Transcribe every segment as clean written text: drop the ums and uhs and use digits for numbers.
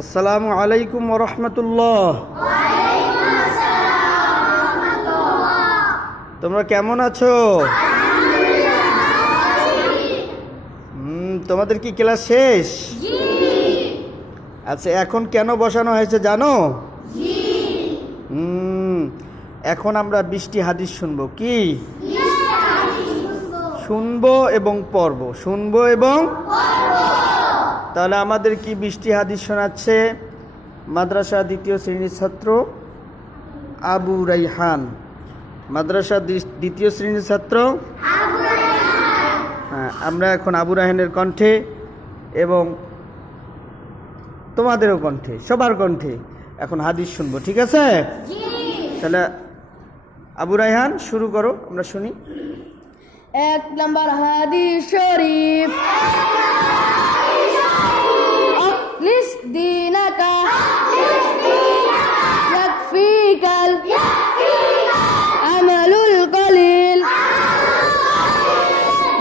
আসসালামু আলাইকুম ওয়া রাহমাতুল্লাহ। তোমরা কেমন আছো? তোমাদের কি ক্লাস শেষ? আচ্ছা, এখন কেন বসানো হয়েছে জানো? এখন আমরা 20টি হাদিস শুনবো। কি শুনবো এবং পড়বো? শুনবো এবং তাহলে আমাদের কি 20টি হাদিস শোনাচ্ছে মাদ্রাসা দ্বিতীয় শ্রেণীর ছাত্র আবু রাইহান। মাদ্রাসা দ্বিতীয় শ্রেণীর ছাত্র হ্যাঁ, আমরা এখন আবু রায়হানের কণ্ঠে এবং তোমাদেরও কণ্ঠে, সবার কণ্ঠে এখন হাদিস শুনবো। ঠিক আছে? তাহলে আবু রায়হান শুরু করো, আমরা শুনি। 1 নম্বর হাদিস শরীফ, আখলিস দীনাকা ইয়াকফিকাল আমালুল কলিল।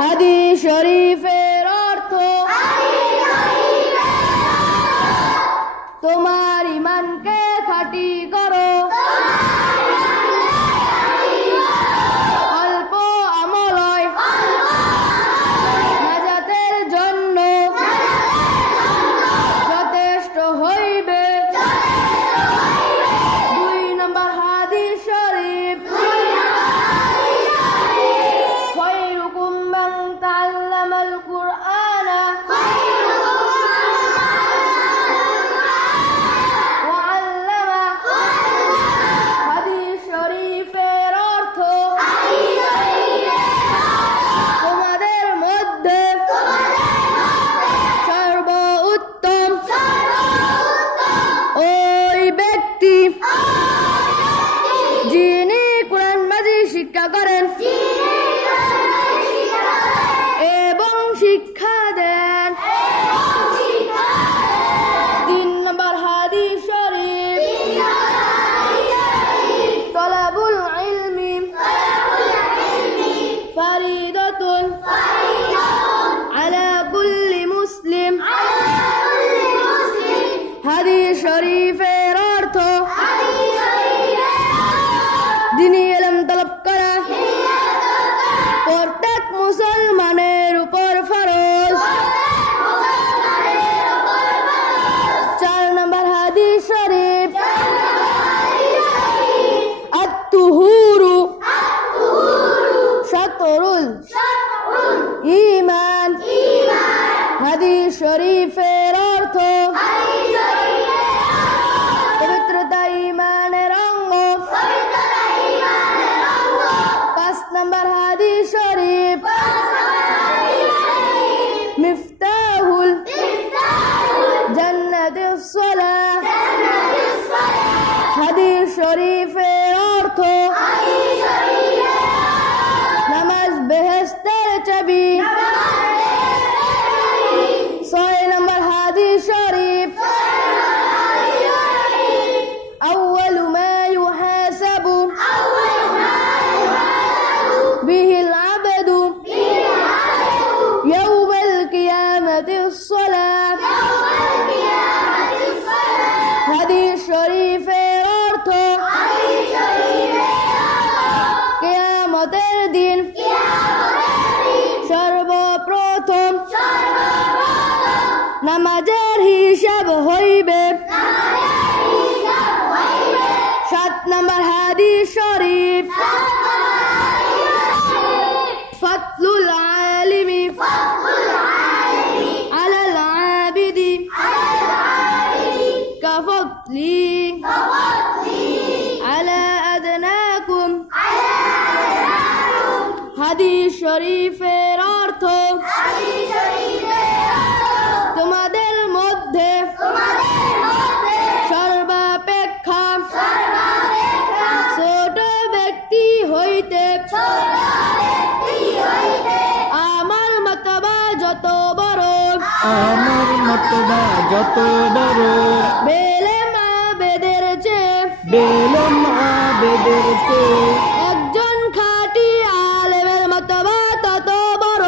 হাদিস শরীফের অর্থ, তোমার ঈমানকে খাঁটি করো, অল্প আমলয় নাজাতের জন্য যথেষ্ট হইবে। 2 নম্বর হাদিস শরীফ, খায়রুকুম মান তাআল্লামাল কুরআনা ওয়া আল্লামা। হাদিস শরীফের অর্থ, তোমাদের মধ্যে সর্বোত্তম ওই ব্যক্তি যিনি কোরআন মাজিদ শিক্ষা করেন এবং শিক্ষা দেন। 3 নম্বর হাদিস শরীফ, তলাবুল ইলমি ফারিদাতুন আলা কুল্লি মুসলিম। হাদিস শরীফের অর্থ, দ্বীনি ইলম তলব করা প্রত্যেক মুসলমানের উপর ফরজ। 4 নম্বর হাদিস শরীফ, আত-তুহুরু শাতরুল ঈমান। হাদিস শরীফের অর্থ, পবিত্রতা ঈমানের অঙ্গ। 5 নম্বর হাদিস শরীফ, মিফতাহুল জান্নাতিস সালাহ। হাদিস শরীফের অর্থ, নামাজ বেহেশতের চাবি। 6 নম্বর হাদিস শরীফ, আউয়ালু মা ইউহাসাবু বিহিল আবদু ইয়াউমাল কিয়ামাতিস সালাহ। হাদিস শরীফের অর্থ, কিয়ামতের দিন সর্বপ্রথম নামাজের হিসাব হইবে। 7 নম্বর হাদিস শরীফ, ফাতলুল আলিমি আলাল আবিদি কাফতলি আলা আদনাকুম। হাদিস শরীফের অর্থ, তোমাদের মধ্যে সর্বাপেক্ষা ছোট ব্যক্তি হইতে আমার মতবা যত বড়, আমার মতবা যত বড়, বেলেম আবেদের চেয়ে বেলেম আবেদের চেয়ে একজন খাঁটি আলেমের মতবা তত বড়।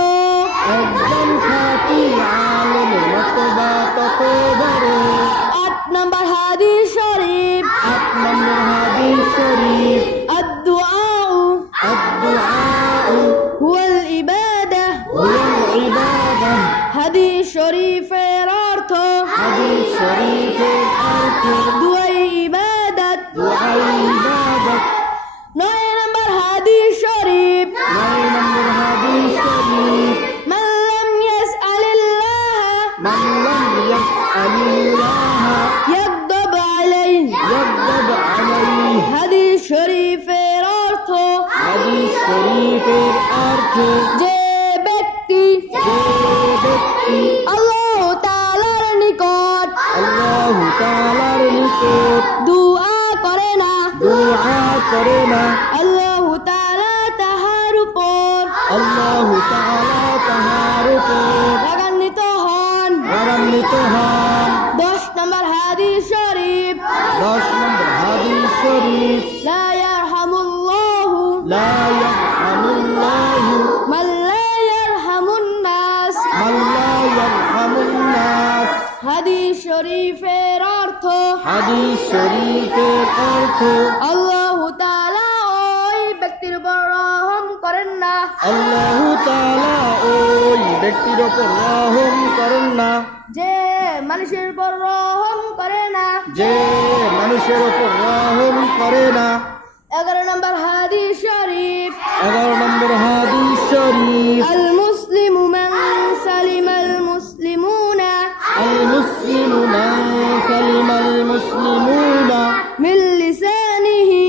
একজন খাঁটি আলেমের মতবা তত বড়। 8 শরীফের অর্থ দুয়াই ইবাদত দুআই ইবাদত। 9 নম্বর হাদিস শরীফ 9 নম্বর হাদিস শরীফ মান লাম ইয়াসআলিল্লাহ মান লাম ইয়াসআলিল্লাহ ইয়াগদাব আলাইহি ইয়াগদাব আলাইহি। হাদিস শরীফের অর্থ হাদিস শরীফের অর্থ যে ব্যক্তি যে ব্যক্তি আল্লাহ তাআলার নিকট আল্লাহু তাআলার নিকট দুআ করে না দুআ করে না, আল্লাহ তাআলা তাহার উপর আল্লাহু তাআলা তাহার উপর রাগান্বিত হন। রাগান্বিত হন। 10 নম্বর হাদিস শরীফ 10 নম্বর হাদিস শরীফ লা ইয়ারহামুল্লাহু লা ইয়ারহামুল্লাহু মান লা ইয়ারহামুন নাস। মান লা ইয়ারহামুন নাস। হাদিস শরীফের অর্থ হাদিস শরীফের অর্থ আল্লাহ তাআলা ওই ব্যক্তির উপর রহম করেন না আল্লাহু তাআলা ওই ব্যক্তির উপর রহম করেন না যে মানুষের উপর রহম করে না। যে মানুষের উপর রহম করে না। 11 নম্বর হাদিস শরীফ 11 নম্বর হাদিস শরীফ আল মুসলিমু মান সালিমাল মুসলিমুনা আল মুসলিমু মান সালিমাল মুসলিমুনা মিন লিসানিহি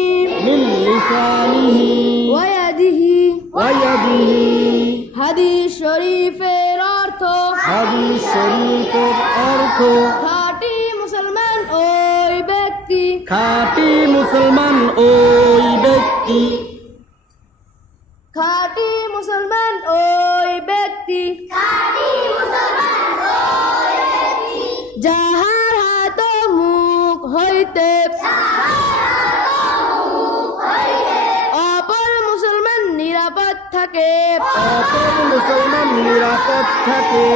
মিন লিসানিহি ওয়া ইয়াদিহি। ওয়া ইয়াদিহি। হাদিস শরীফের অর্থ হাদিস শরীফের অর্থ খাঁটি মুসলমান ওই ব্যক্তি খাঁটি মুসলমান ওই ব্যক্তি খাঁটি মুসলমান ওই ব্যক্তি যাহার হাত ও মুখ হইতে অপর মুসলমান নিরাপদ থাকে। অপর মুসলমান নিরাপদ থাকে।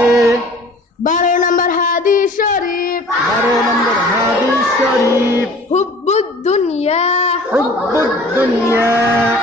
12 নম্বর হাদিস শরীফ 12 নম্বর হাদিস শরীফ হুব্বুদ দুনিয়া হুব্বুদ দুনিয়া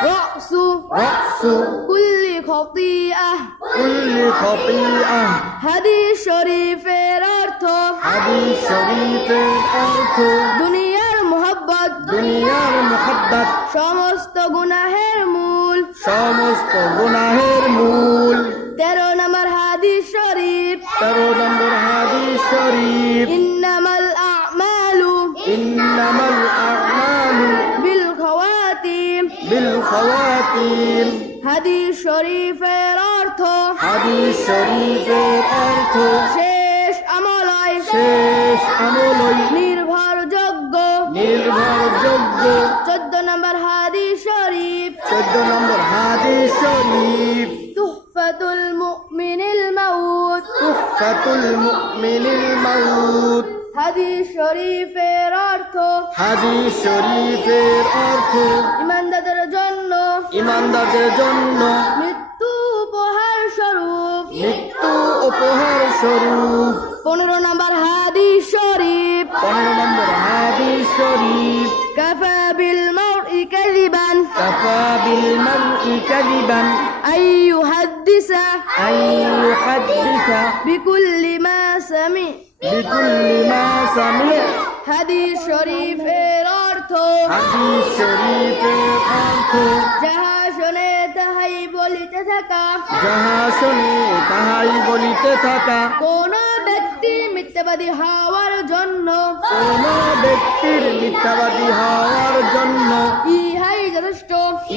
রাসু রাসু কুল্লি খতিআহ। কুল্লি খতিআহ। হাদিস শরীফের অর্থ হাদিস শরীফের অর্থ দুনিয়ার মোহাব্বত দুনিয়ার মুহাব্বত সমস্ত গুনাহের মূল। সমস্ত গুনাহের মূল। 13 নম্বর হাদিস শরীফ 13 নম্বর হাদিস শরীফ ইন্নামাল আ'মালু ইন্নামাল আ'মালু বিল খাওয়াতিম। বিল খাওয়াতিম। হাদিস শরীফের অর্থ হাদিস শরীফের অর্থ শেষ আমলয় শেষ আমলই নির্ভরযোগ্য। নির্ভরযোগ্য। 14 নম্বর হাদিস শরীফ 14 নম্বর হাদিস শরীফ তুহফাতুল মুমিনিল মাউত। তুহফাতুল মুমিনিল মাউত। হাদিস শরীফের অর্থ হাদিস শরীফের অর্থ ইমানদারদের জন্য ইমানদারদের জন্য মৃত্যু উপহার স্বরূপ। মৃত্যু উপহার স্বরূপ। 15 নম্বর হাদিস শরীফ 15 নম্বর হাদিস শরীফ কাফা বিল মারই কাযিবান কাফা বিল মারই কাযিবান আইয়ুহাদ্দিসা আন ইউহাদ্দিসা বিকুল্লি মা সামি। বিকুল্লি মা সামিআ। হাদিস শরীফের অর্থ হাদিস শরীফের অর্থ যাহা শোনে তাহাই বলিতে থাকা। যাহা শোনে তাহাই বলিতে থাকা। কোন ব্যক্তি মিথ্যাবাদী হওয়ার জন্য কোন ব্যক্তির মিথ্যাবাদী হওয়ার জন্য ইহাই যথেষ্ট।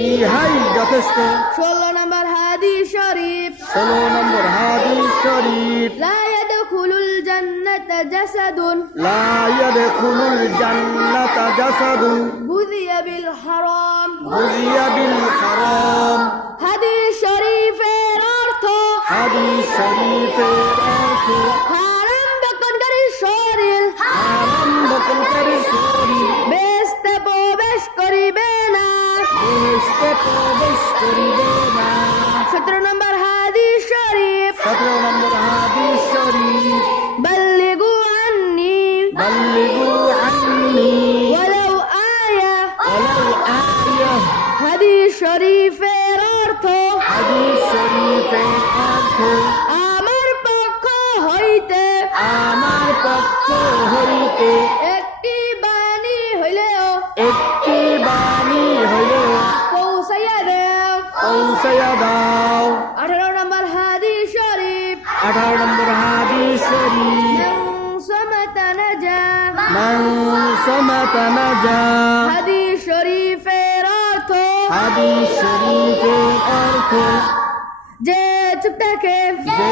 ইহাই যথেষ্ট। 16 নম্বর হাদিস শরীফ 16 নম্বর হাদিস শরীফ লা ইয়াদখুলুল জান্নাতা জাসাদুন লা ইয়াদখুলুল জান্নাতা জাসাদুন বুযিয়া বিল হারাম। বুযিয়া বিল হারাম। হাদিস শরীফের অর্থ হাদিস শরীফের অর্থ হারাম বক্ষণকারী শরীর হারাম বক্ষণকারী শরীর বেহেশতে প্রবেশ করিবে না। বেহেশতে প্রবেশ করিবে না। 17 নম্বর হাদিস শরীফ 17 নম্বর হাদিস শরীফ বাল্লিগু আন্নি বাল্লিগু আন্নি ওয়ালাউ আয়া। ওয়ালাউ আয়া। হাদিস শরীফের অর্থ হাদিস শরীফের অর্থ আমার পক্ষ হইতে আমার পক্ষ হইতে 18 নম্বর হাদিস শরীফ من صمت نجا মান সামাতা নাজা হাদিস শরীফের অর্থ হাদিস শরীফের অর্থ যে চুপ থাকে যে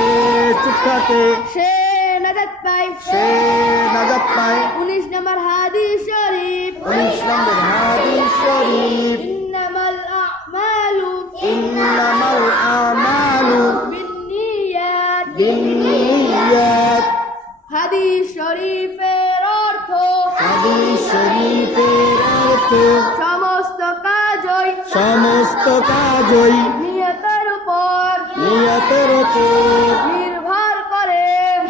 চুপ থাকে সে নাজাত পায় সে নাজাত পায় 19 নম্বর হাদিস শরীফ 19 নম্বর হাদিস শরীফ ইন্নামাল আমালু ইন্নামাল আমালু বিন্নিয়াত বিন্নিয়াত হাদিস শরীফের অর্থ হাদিস শরীফের অর্থ সমস্ত কাজই নিয়তের উপর নিয়তের উপর নির্ভর করে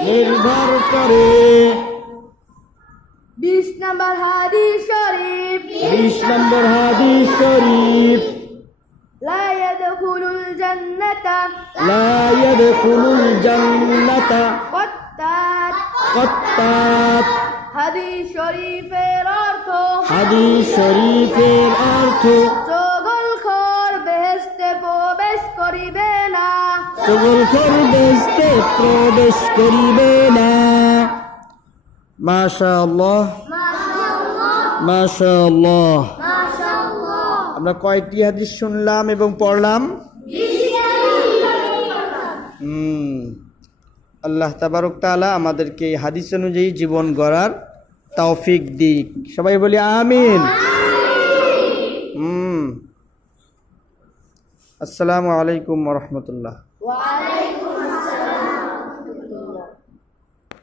নির্ভর করে 20 নম্বর হাদিস শরীফ 20 নম্বর হাদিস শরীফ لا يدخل الجنة লা ইয়াদখুলুল জান্নাতা قتات কাত্তাত হাদিস শরীফের অর্থ হাদিস শরীফের অর্থ চগলখোর বেহেশতে প্রবেশ করিবে না চগলখোর বেহেশতে প্রবেশ করিবে না মাশাআল্লাহ মাশাআল্লাহ আমরা কয়টি হাদিস শুনলাম এবং পড়লাম আল্লাহ তাবারক তাআলা আমাদেরকে এই হাদিস অনুযায়ী জীবন গড়ার তৌফিক দিক সবাই বলি আমিন আসসালামু আলাইকুম ওয়া রাহমাতুল্লাহ ওয়া আলাইকুম